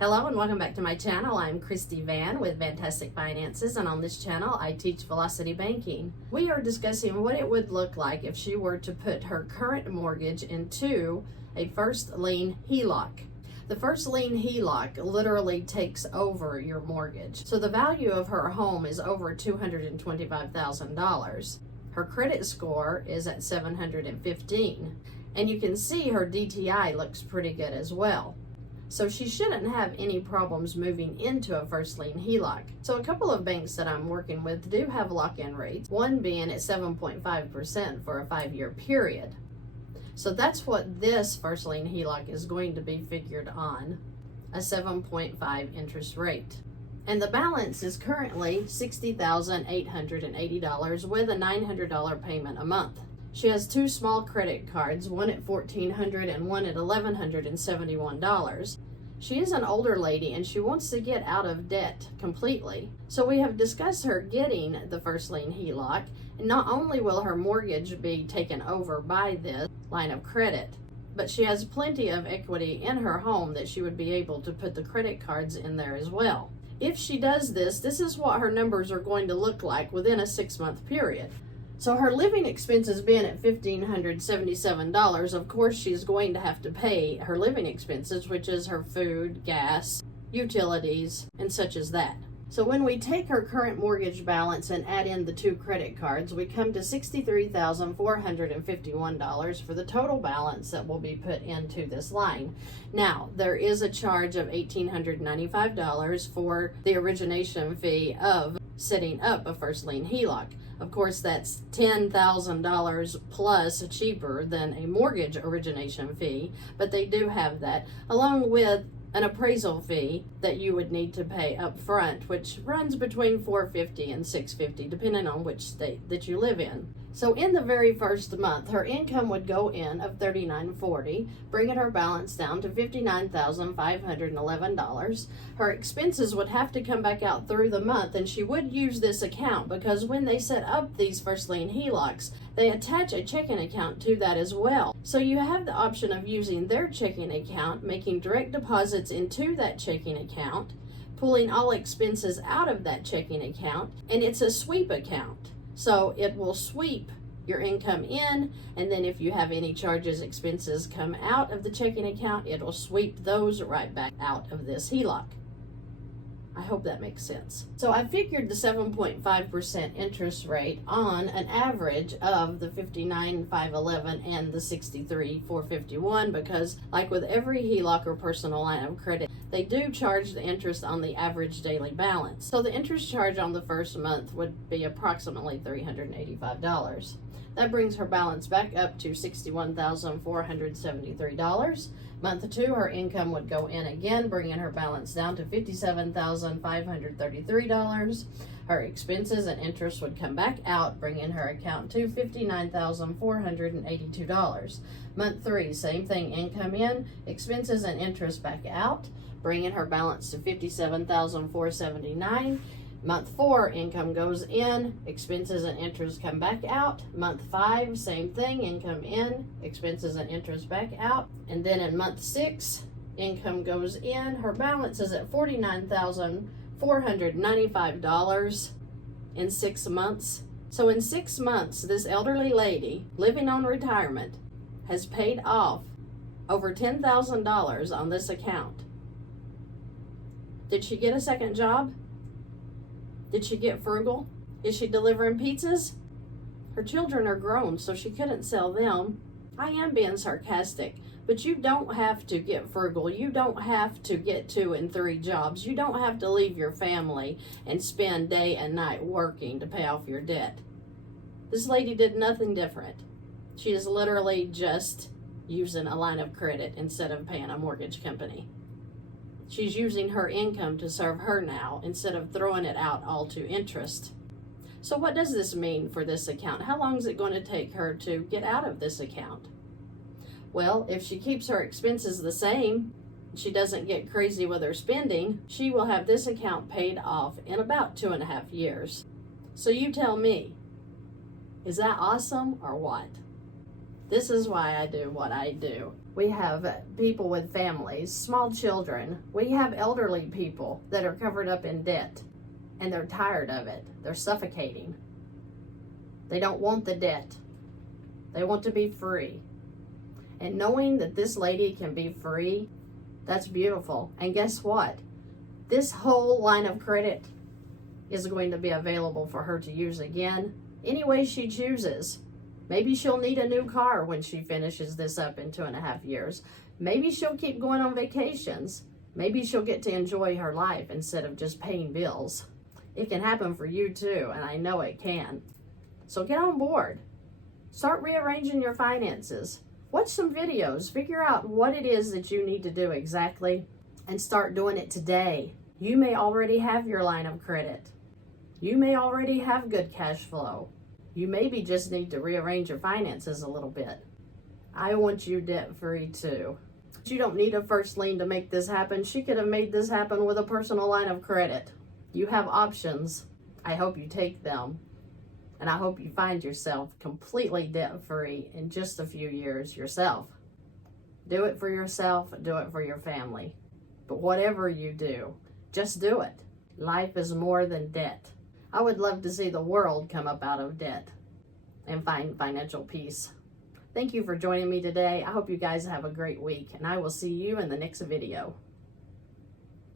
Hello and welcome back to my channel. I'm Christy Van with Vantastic Finances, and on this channel I teach velocity banking. We are discussing what it would look like if she were to put her current mortgage into a first lien HELOC. The first lien HELOC literally takes over your mortgage. So the value of her home is over $225,000. Her credit score is at 715, and you can see her DTI looks pretty good as well. So she shouldn't have any problems moving into a first lien HELOC. So a couple of banks that I'm working with do have lock-in rates, one being at 7.5% for a 5-year period. So that's what this first lien HELOC is going to be figured on, a 7.5 interest rate. And the balance is currently $60,880 with a $900 payment a month. She has two small credit cards, one at $1,400 and one at $1,171. She is an older lady and she wants to get out of debt completely. So we have discussed her getting the first lien HELOC, and not only will her mortgage be taken over by this line of credit, but she has plenty of equity in her home that she would be able to put the credit cards in there as well. If she does this, this is what her numbers are going to look like within a 6-month period. So her living expenses being at $1,577, of course she's going to have to pay her living expenses, which is her food, gas, utilities, and such as that. So when we take her current mortgage balance and add in the two credit cards, we come to $63,451 for the total balance that will be put into this line. Now, there is a charge of $1,895 for the origination fee of setting up a first lien HELOC. Of course, that's $10,000 plus cheaper than a mortgage origination fee, but they do have that, along with an appraisal fee that you would need to pay up front, which runs between $450 and $650, depending on which state that you live in. So in the very first month, her income would go in of $39.40, bringing her balance down to $59,511. Her expenses would have to come back out through the month, and she would use this account because when they set up these first lien HELOCs, they attach a checking account to that as well. So you have the option of using their checking account, making direct deposits into that checking account, pulling all expenses out of that checking account, and it's a sweep account. So it will sweep your income in, and then if you have any charges, expenses come out of the checking account, it'll sweep those right back out of this HELOC. I hope that makes sense. So I figured the 7.5% interest rate on an average of the $59,511 and the $63,451, because like with every HELOC or personal line of credit, they do charge the interest on the average daily balance. So the interest charge on the first month would be approximately $385. That brings her balance back up to $61,473. Month 2, her income would go in again, bringing her balance down to $57,533. Her expenses and interest would come back out, bringing her account to $59,482. Month 3, same thing, income in, expenses and interest back out, bringing her balance to $57,479. Month 4, income goes in, expenses and interest come back out. Month 5, same thing, income in, expenses and interest back out. And then in month 6, income goes in. Her balance is at $49,495 in 6 months. So in 6 months, this elderly lady living on retirement has paid off over $10,000 on this account. Did she get a second job? Did she get frugal? Is she delivering pizzas? Her children are grown, so she couldn't sell them. I am being sarcastic, but you don't have to get frugal. You don't have to get 2 and 3 jobs. You don't have to leave your family and spend day and night working to pay off your debt. This lady did nothing different. She is literally just using a line of credit instead of paying a mortgage company. She's using her income to serve her now instead of throwing it out all to interest. So what does this mean for this account? How long is it going to take her to get out of this account? Well, if she keeps her expenses the same, she doesn't get crazy with her spending, she will have this account paid off in about 2.5 years. So you tell me, is that awesome or what? This is why I do what I do. We have people with families, small children. We have elderly people that are covered up in debt, and they're tired of it. They're suffocating. They don't want the debt. They want to be free. And knowing that this lady can be free, that's beautiful. And guess what? This whole line of credit is going to be available for her to use again any way she chooses. Maybe she'll need a new car when she finishes this up in 2.5 years. Maybe she'll keep going on vacations. Maybe she'll get to enjoy her life instead of just paying bills. It can happen for you too, and I know it can. So get on board. Start rearranging your finances. Watch some videos. Figure out what it is that you need to do exactly and start doing it today. You may already have your line of credit. You may already have good cash flow. You maybe just need to rearrange your finances a little bit. I want you debt-free too. You don't need a first lien to make this happen. She could have made this happen with a personal line of credit. You have options. I hope you take them. And I hope you find yourself completely debt-free in just a few years yourself. Do it for yourself, do it for your family. But whatever you do, just do it. Life is more than debt. I would love to see the world come up out of debt and find financial peace. Thank you for joining me today. I hope you guys have a great week, and I will see you in the next video.